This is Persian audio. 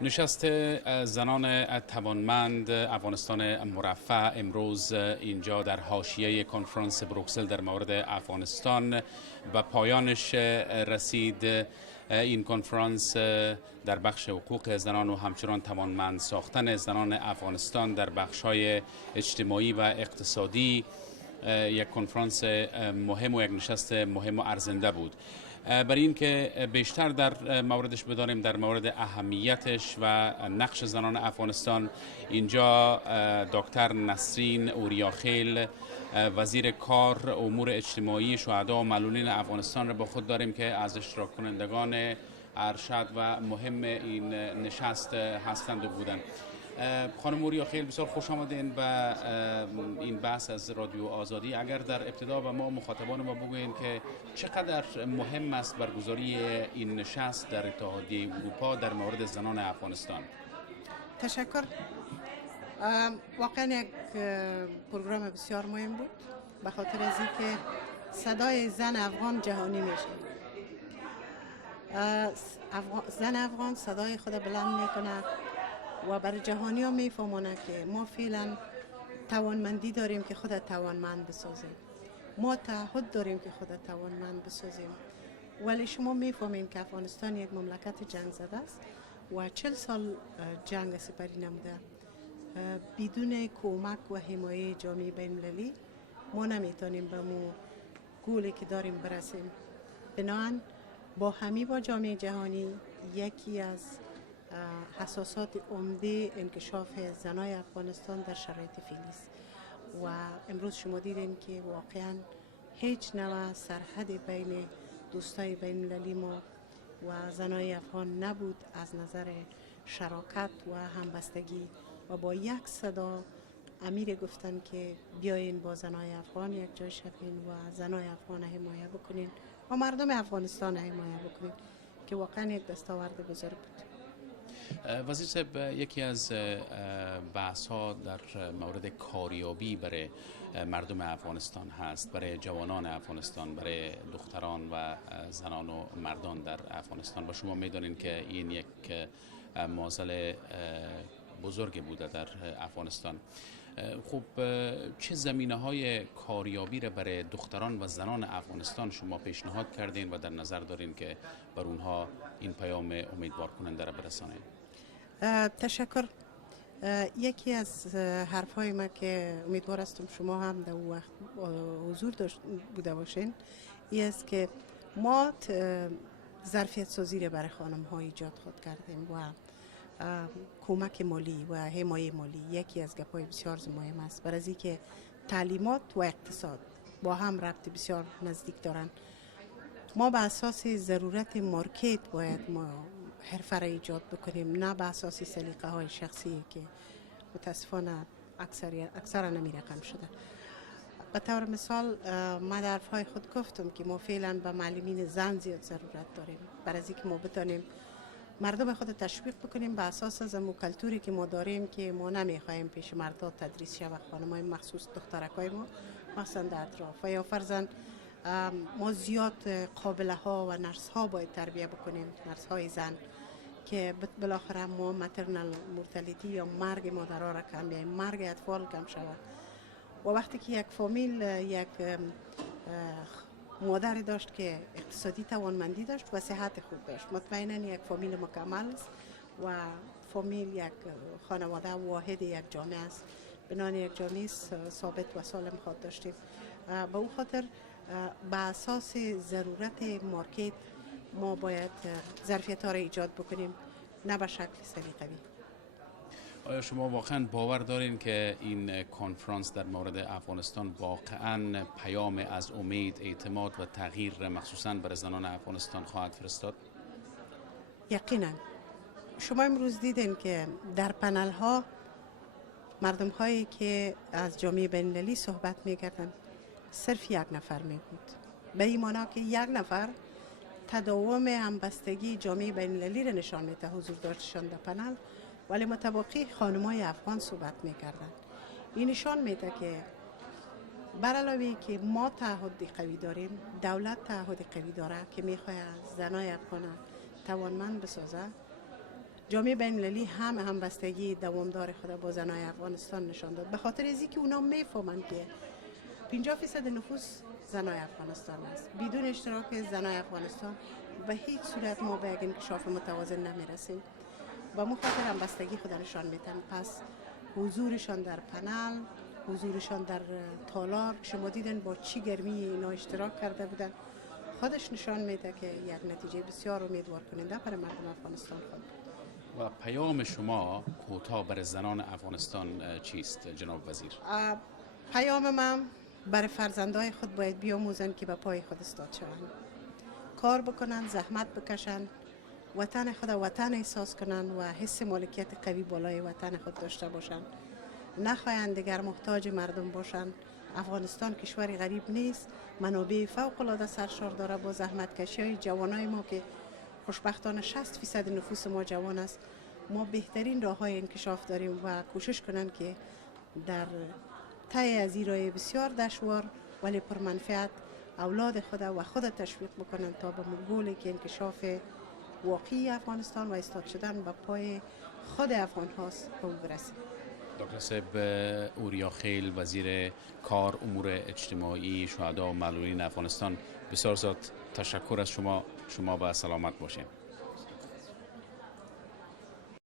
نشست زنان توانمند افغانستان مرفه امروز اینجا در حاشیه کنفرانس بروکسل در مورد افغانستان و پایانش رسید. این کنفرانس در بخش حقوق زنان و همچنان توانمند ساختن زنان افغانستان در بخش‌های اجتماعی و اقتصادی یک کنفرانس مهم و یک نشست مهم و ارزنده بود. برای این که بیشتر در موردش بدانیم، در مورد اهمیتش و نقش زنان افغانستان، اینجا دکتر نسرین اوریاخیل وزیر کار امور اجتماعی شهدا و معلولین افغانستان را با خود داریم که از اشتراک کنندگان ارشد و مهم این نشست هستند و بودند. خانم اوریاخیل، بسیار خوش آمدین به این بحث از رادیو آزادی. اگر در ابتدا به ما مخاطبان ما بگوین که چقدر مهم است برگزاری این نشست در اتحادیه اروپا در مورد زنان افغانستان؟ تشکر. واقعا یک پروگرام بسیار مهم بود، به خاطر از اینکه صدای زن افغان جهانی میشه. زن افغان صدای خود بلند میکنه و برای جهانی ها میفهمونه که ما فعلا توانمندی داریم که خود توانمند بسازیم. ما تعهد داریم که خود توانمند بسازیم. ولی شما میفهمین که افغانستان یک مملکت جنگ زده است و 40 سال جنگ سپری نموده. بدون کمک و حمایه جامعه بین المللی ما نمیتونیم به مو گولی که داریم برسیم. بنابراین با همی با جامعه جهانی یکی از حساسات عمده انکشاف زنای افغانستان در شرایط فعلی است و امروز شما دیدین که واقعا هیچ نوع سرحد بین دوستای بین المللی ما و زنای افغان نبود از نظر شراکت و همبستگی و با یک صدا امیر گفتن که بیاین با زنای افغان یک جای شوین و زنای افغان حمایت بکنین و مردم افغانستان حمایت بکنین که واقعا یک دستاورد بزرگ بود. وزیر صاحب، یکی از بحث ها در مورد کاریابی برای مردم افغانستان هست، برای جوانان افغانستان، برای دختران و زنان و مردان در افغانستان و شما میدانین که این یک معضل بزرگ بوده در افغانستان. خب چه زمینه های کاریابی را برای دختران و زنان افغانستان شما پیشنهاد کردین و در نظر دارین که بر اونها این پیام امیدوار کننده را برسانید؟ تشکر. یکی از حرفای ما که امیدوار هستم شما هم در وقت حضور بوده باشین این است که ما ظرفیت سازی را برای خانم ها ایجاد خود کردیم و کمک مالی و حمایه مالی یکی از گپای بسیار مهم است، برای اینکه تعلیمات و اقتصاد با هم ربط بسیار نزدیک دارند. ما به اساس ضرورت مارکت باید ما حرفه را ایجاد بکنیم، نه به اساس سلیقه های شخصی که متاسفانه اکثر نمی رقم شده. به طور مثال من در حرفهای خود گفتم که ما فعلا به معلمین زن زیاد ضرورت داریم، برای اینکه ما بتانیم مردم خود تشویق بکنیم به اساس از کلتوری که ما داریم که ما نمیخوایم پیش مردا تدریس شود، خانمای مخصوص دخترکای ما مثلا در اطراف و یا فرزند ما زیاد قابله ها و نرس ها باید تربیه بکنیم، نرس های زن که بالاخره ما ماترنال مورتالیتی یا مرگ مادرها را کم بیاییم، مرگ اطفال کم شود. و وقتی که یک فامیل یک مادر داشت که اقتصادی توانمندی داشت و صحت خوب داشت، مطمئنا یک فامیل مکمل است و فامیل یک خانواده واحد یک جامعه است. بنان یک جامعه ثابت و سالم خواهد داشتیم. به او خاطر به اساس ضرورت مارکت ما باید ظرفیت ها را ایجاد بکنیم، نه به شکل سلیقه‌ای. آیا شما واقعا باور دارین که این کنفرانس در مورد افغانستان واقعا پیام از امید، اعتماد و تغییر مخصوصا برای زنان افغانستان خواهد فرستاد؟ یقینا. شما امروز دیدین که در پنل ها مردم هایی که از جامعه بین المللی صحبت میکردن صرف یک نفر می بود، به این معنا که یک نفر تداوم همبستگی جامعه بین المللی را نشان میده حضور داشتشان در پنل، ولی متباقی خانمای افغان صحبت میکردن. این نشان میده که بر علاوه که ما تعهد قوی داریم، دولت تعهد قوی داره که میخواد زنای افغان توانمند بسازه. جامعه بین المللی همبستگی دوامدار خود با زنای افغانستان نشان داد، به خاطر از اینکه اونا میفهمند که 50% نفوس زنای افغانستان است. بدون اشتراک زنای افغانستان به هیچ صورت ما به یک انکشاف متوازن نمیرسیم. با مخاطر همبستگی خود نشان میدن. پس حضورشان در پنل، حضورشان در تالار، شما دیدن با چی گرمی اینا اشتراک کرده بودن، خودش نشان میده که یک نتیجه بسیار امیدوار کننده برای مردم افغانستان خواهد بود. و پیام شما کوتاه برای زنان افغانستان چیست جناب وزیر؟ پیام من برای فرزندای خود باید بیاموزن که به پای خود استاد شوند، کار بکنن، زحمت بکشن، وطن خود وطن احساس کنن و حس مالکیت قوی بالای وطن خود داشته باشن، نخواهند دیگر محتاج مردم باشن. افغانستان کشوری غریب نیست، منابع فوق العاده سرشار داره با زحمت کشی های جوانای ما که خوشبختانه 60% نفوس ما جوان است. ما بهترین راه های انکشاف داریم و کوشش کنن که در طی از این راه بسیار دشوار ولی پرمنفعت اولاد خود و خود تشویق بکنن تا به گولی که انکشاف واقعی افغانستان و استاد شدن به پای خود افغان هاست به او برسیم. دکتر صاحب اوریا خیل، وزیر کار، امور اجتماعی، شهدا و معلولین افغانستان، بسیار زیاد تشکر از شما. شما به سلامت باشین.